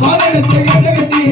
பாலகத்தை கட்டகத்தி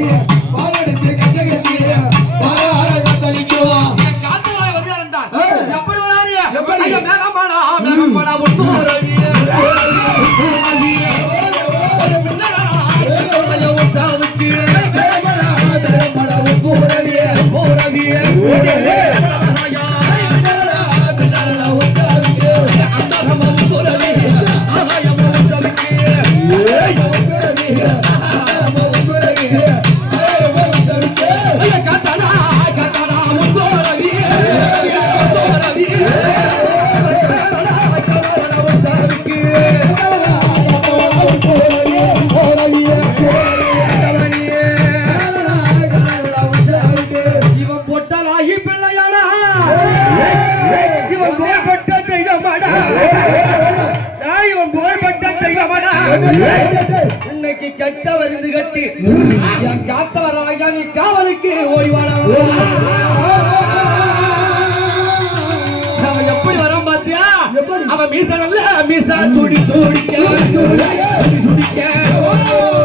கெட்ட வருந்து கட்டி என் காத்தவராக நீ காவலுக்கு ஓடிவாட எப்படி வரான் பாத்தியா அவன் மீச நல்ல மீச துடி துடிக்க துடிக்க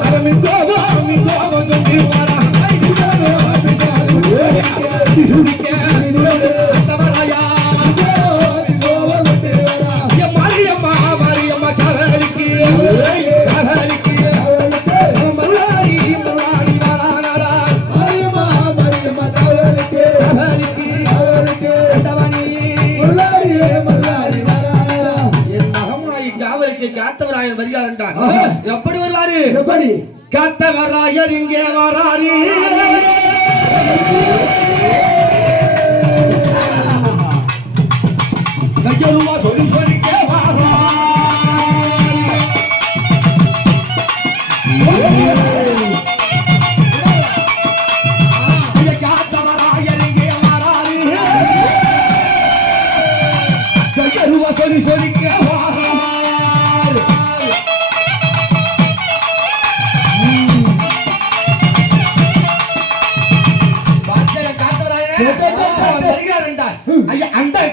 அவன் மின்கோபம் மின்கோபம் கொண்டு வாரா துடிக்க கத்தவராயர் இங்கே வராரு.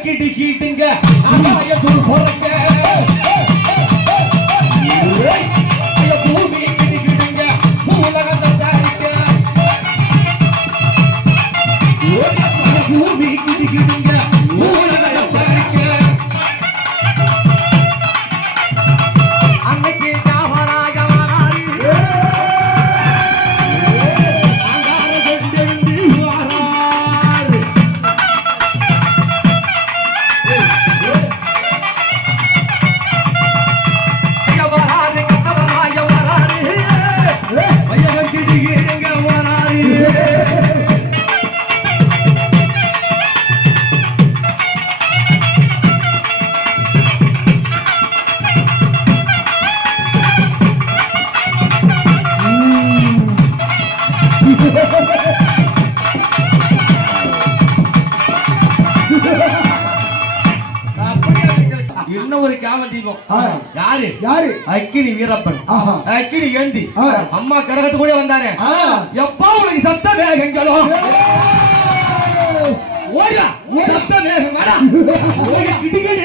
சக்கிடி கீட்டுங்க. ஆகாயத்துள் பொறக்க பூமி கிட்டிக்கிட்டுங்க உலகத்தை தாரிக்க. பூமி இன்னும் ஒரு காம தீபம். யாரு? யாரு? அக்கினி வீரப்பன். அக்கினி ஏந்தி. அம்மா கரகத்து கூட வந்தாரு எப்பா உனக்கு சத்த வேகங்களோ ஓடியா சத்த வேகம் வாடா. உனக்கு கிடிகடி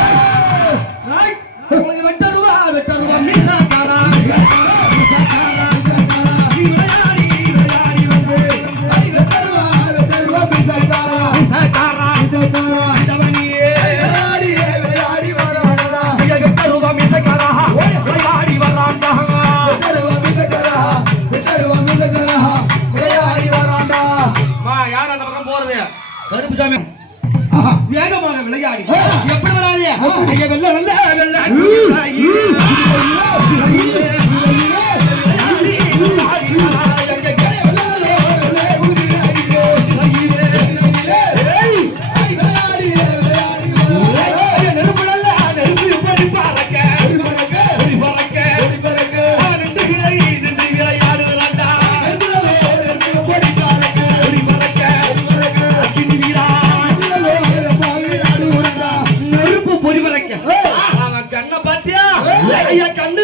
ஐயா கண்ணு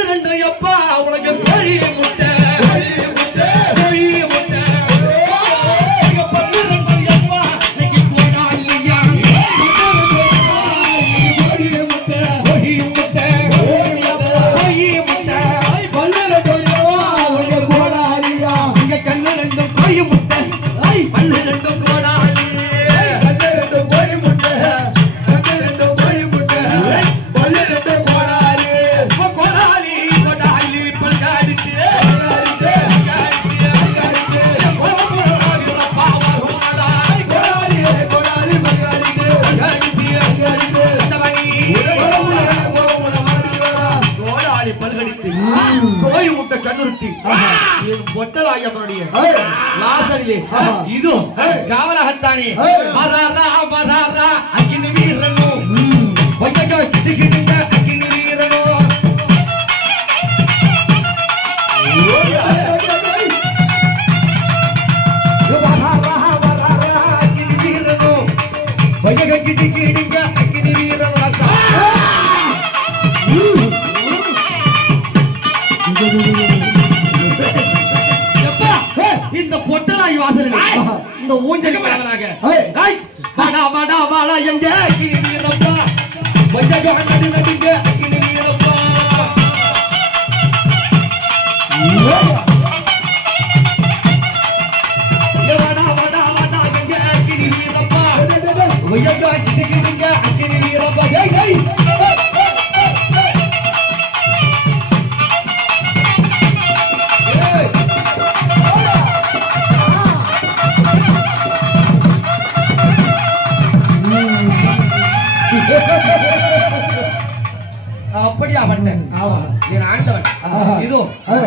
பல்கடித்து கோழி முட்டை கண்ணுருட்டி பொட்டலாயம்மனுடைய வாசலிலே இது காவலகத்தானே மதாரா மதாரா அக்கினி வீரனும் கொஞ்சம் கிட்டு கிட்டு இந்த பொட்டலாய் வாசல் இந்த ஊஞ்சல் காவலாக. வாடா வாடா வாடா எங்க? வீரப்பா. வஞ்சக நடி நடிங்க வீரப்பா. Oh, hey.